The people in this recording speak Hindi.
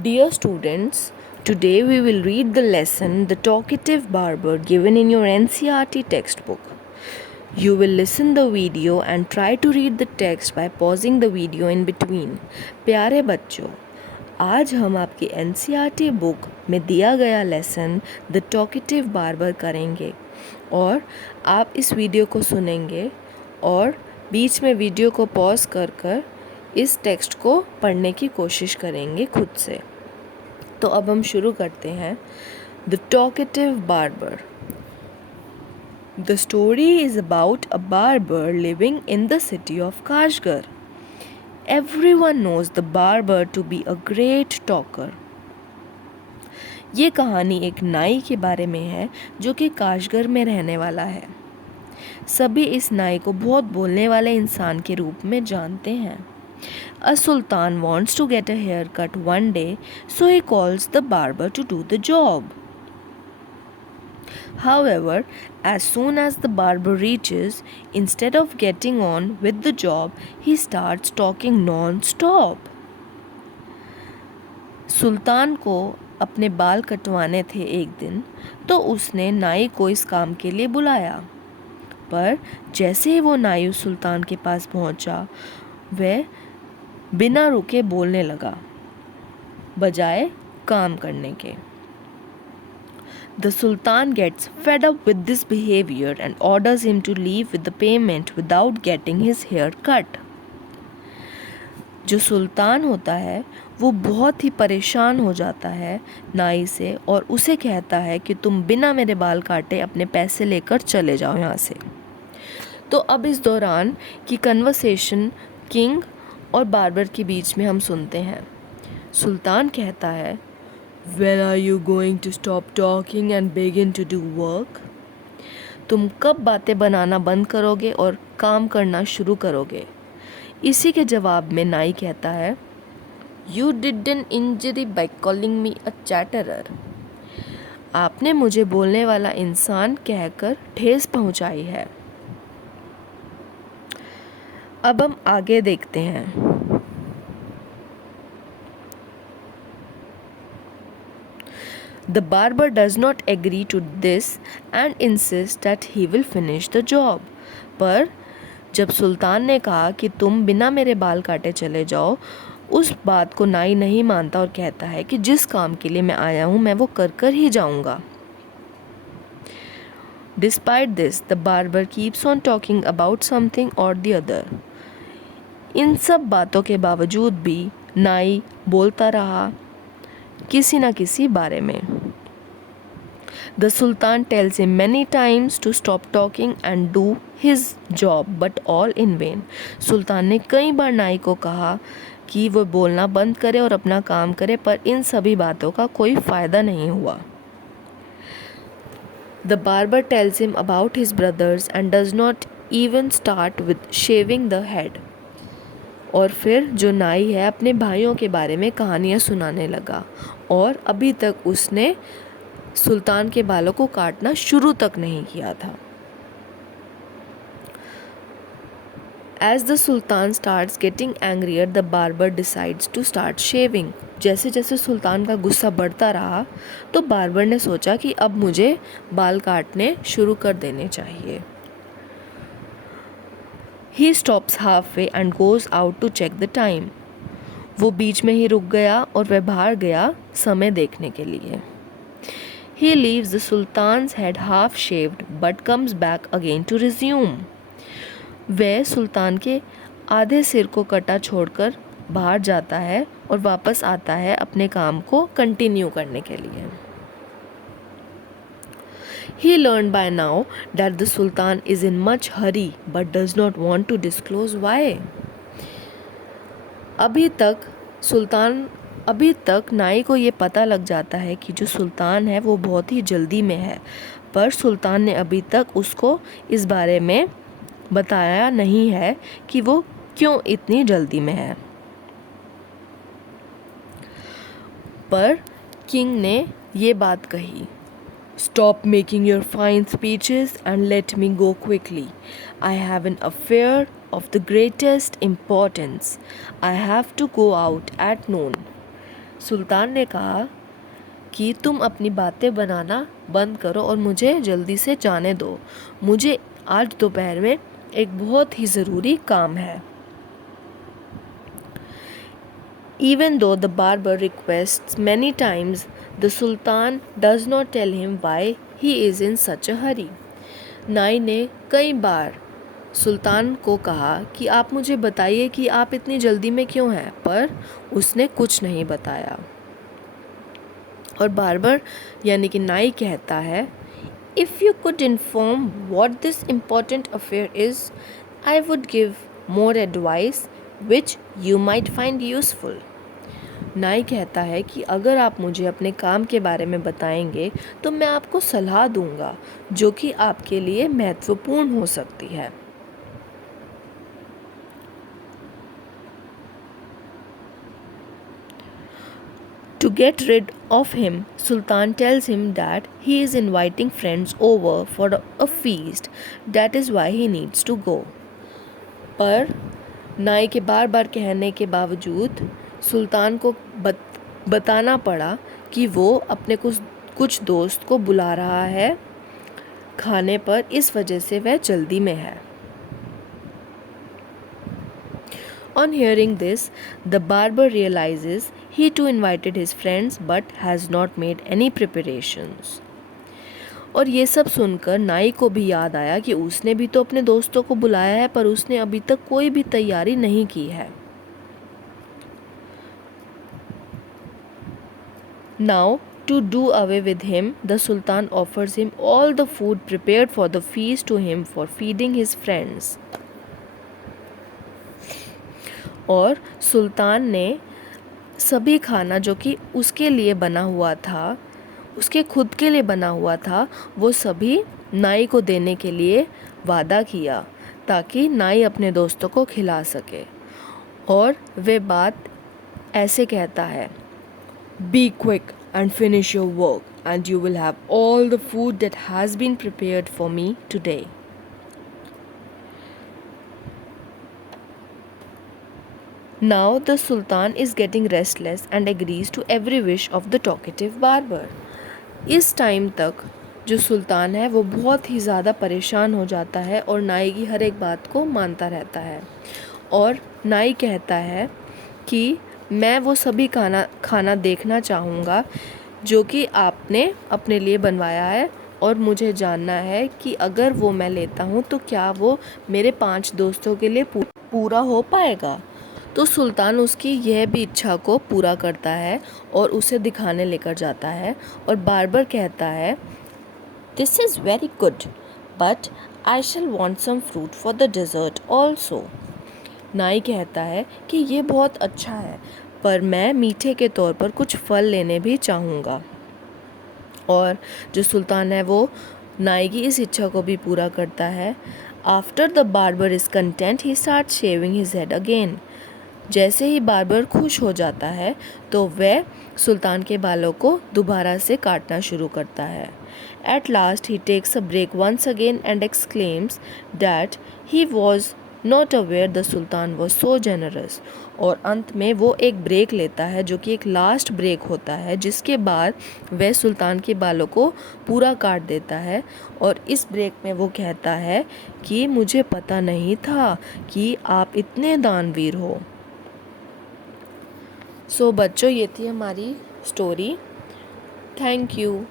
Dear students, today we will read the lesson The Talkative Barber given in your NCERT textbook. You will listen the video and try to read the text by pausing the video in between. प्यारे बच्चों, आज हम आपकी NCERT बुक में दिया गया लेसन द टॉकेटिव बार्बर करेंगे और आप इस वीडियो को सुनेंगे और बीच में वीडियो को पॉज कर इस टेक्स्ट को पढ़ने की कोशिश करेंगे खुद से। तो अब हम शुरू करते हैं। The talkative barber. The story is about a barber living in the city of Kashgar. Everyone knows the barber to be a great talker. ये कहानी एक नाई के बारे में है जो कि काशगर में रहने वाला है। सभी इस नाई को बहुत बोलने वाले इंसान के रूप में जानते हैं। A sultan wants to get a haircut one day, so he calls the barber to do the job. However, as soon as the barber reaches, instead of getting on with the job, he starts talking non-stop. सुल्तान को अपने बाल कटवाने थे एक दिन, तो उसने नाई को इस काम के लिए बुलाया। पर जैसे ही वो नाई उस सुल्तान के पास पहुंचा, वह बिना रुके बोलने लगा बजाय काम करने के। The Sultan gets fed up with this behavior and orders him to leave with the payment without getting his hair cut. जो सुल्तान होता है वो बहुत ही परेशान हो जाता है नाई से और उसे कहता है कि तुम बिना मेरे बाल काटे अपने पैसे लेकर चले जाओ यहाँ से। तो अब इस दौरान की कन्वर्सेशन किंग और बार्बर के बीच में हम सुनते हैं। सुल्तान कहता है, When are you going to stop talking and begin to do work? तुम कब बातें बनाना बंद करोगे और काम करना शुरू करोगे? इसी के जवाब में नाई कहता है, You did an injury by calling me a chatterer. आपने मुझे बोलने वाला इंसान कहकर ठेस पहुंचाई है। अब हम आगे देखते हैं। The barber does not agree to this and insists that he will finish the job. पर जब सुल्तान ने कहा कि तुम बिना मेरे बाल काटे चले जाओ, उस बात को नाई नहीं मानता और कहता है कि जिस काम के लिए मैं आया हूँ मैं वो कर ही जाऊँगा। Despite this, the barber keeps on talking about something or the other. इन सब बातों के बावजूद भी नाई बोलता रहा किसी न किसी बारे में। The Sultan tells him many times to stop talking and do his job, but all in vain. सुल्तान ने कई बार नाई को कहा कि वो बोलना बंद करे और अपना काम करे, पर इन सभी बातों का कोई फ़ायदा नहीं हुआ। The barber tells him about his brothers and does not even start with shaving the head. और फिर जो नाई है अपने भाइयों के बारे में कहानियाँ सुनाने लगा और अभी तक उसने सुल्तान के बालों को काटना शुरू तक नहीं किया था। As the Sultan starts getting angrier, the barber decides to start shaving. जैसे जैसे सुल्तान का गुस्सा बढ़ता रहा तो बार्बर ने सोचा कि अब मुझे बाल काटने शुरू कर देने चाहिए। He stops halfway and goes out to check the time. वो बीच में ही रुक गया और वह बाहर गया समय देखने के लिए। He leaves the Sultan's head half shaved but comes back again to resume. वह सुल्तान के आधे सिर को कटा छोड़कर बाहर जाता है और वापस आता है अपने काम को कंटिन्यू करने के लिए। He learned by now that the Sultan is in much hurry but does not want to disclose why. अभी तक नाई को ये पता लग जाता है कि जो सुल्तान है वो बहुत ही जल्दी में है, पर सुल्तान ने अभी तक उसको इस बारे में बताया नहीं है कि वो क्यों इतनी जल्दी में है। पर किंग ने ये बात कही, Stop making your fine speeches and let me go quickly. I have an affair of the greatest importance. I have to go out at noon. सुल्तान ने कहा कि तुम अपनी बातें बनाना बंद करो और मुझे जल्दी से जाने दो, मुझे आज दोपहर में एक बहुत ही ज़रूरी काम है। Even though the barber requests many times, the Sultan does not tell him why he is in such a hurry. नाई ने कई बार सुल्तान को कहा कि आप मुझे बताइए कि आप इतनी जल्दी में क्यों हैं, पर उसने कुछ नहीं बताया। और बार्बर यानी कि नाई कहता है, If you could inform what this important affair is, I would give more advice which you might find useful. नाई कहता है कि अगर आप मुझे अपने काम के बारे में बताएंगे तो मैं आपको सलाह दूंगा जो कि आपके लिए महत्वपूर्ण हो सकती है। To get rid of him, Sultan tells him that he is inviting friends over for a feast. That is why he needs to go. पर नाई के बार बार कहने के बावजूद सुल्तान को बताना पड़ा कि वो अपने कुछ दोस्त को बुला रहा है खाने पर, इस वजह से वह जल्दी में है। On hearing this, the barber realizes he too invited his friends but has not made any preparations. और ये सब सुनकर नाई को भी याद आया कि उसने भी तो अपने दोस्तों को बुलाया है पर उसने अभी तक कोई भी तैयारी नहीं की है। Now, to do away with him, the Sultan offers him all the food prepared for the feast to him for feeding his friends. और सुल्तान ने सभी खाना जो कि उसके लिए बना हुआ था, उसके खुद के लिए बना हुआ था, वो सभी नाई को देने के लिए वादा किया ताकि नाई अपने दोस्तों को खिला सके। और वे बात ऐसे कहता है, Be quick and finish your work and you will have all the food that has been prepared for me today. Now the Sultan is getting restless and agrees to every wish of the talkative barber. इस टाइम तक जो सुल्तान है वो बहुत ही ज़्यादा परेशान हो जाता है और नाई की हर एक बात को मानता रहता है। और नाई कहता है कि मैं वो सभी खाना देखना चाहूँगा जो कि आपने अपने लिए बनवाया है और मुझे जानना है कि अगर वो मैं लेता हूँ तो क्या वो मेरे 5 दोस्तों के लिए पूरा हो पाएगा। तो सुल्तान उसकी यह भी इच्छा को पूरा करता है और उसे दिखाने लेकर जाता है। और बार्बर कहता है, This is very good, but I shall want some fruit for the dessert also. नाई कहता है कि ये बहुत अच्छा है पर मैं मीठे के तौर पर कुछ फल लेने भी चाहूँगा। और जो सुल्तान है वो नाई की इस इच्छा को भी पूरा करता है। After the barber is content, he starts shaving his head again. जैसे ही बार्बर खुश हो जाता है तो वह सुल्तान के बालों को दोबारा से काटना शुरू करता है। At last he takes a break once again and exclaims that he was not aware the Sultan was so generous. और अंत में वो एक ब्रेक लेता है जो कि एक लास्ट ब्रेक होता है, जिसके बाद वह सुल्तान के बालों को पूरा काट देता है। और इस ब्रेक में वो कहता है कि मुझे पता नहीं था कि आप इतने दानवीर हो। सो बच्चों, ये थी हमारी स्टोरी। Thank you.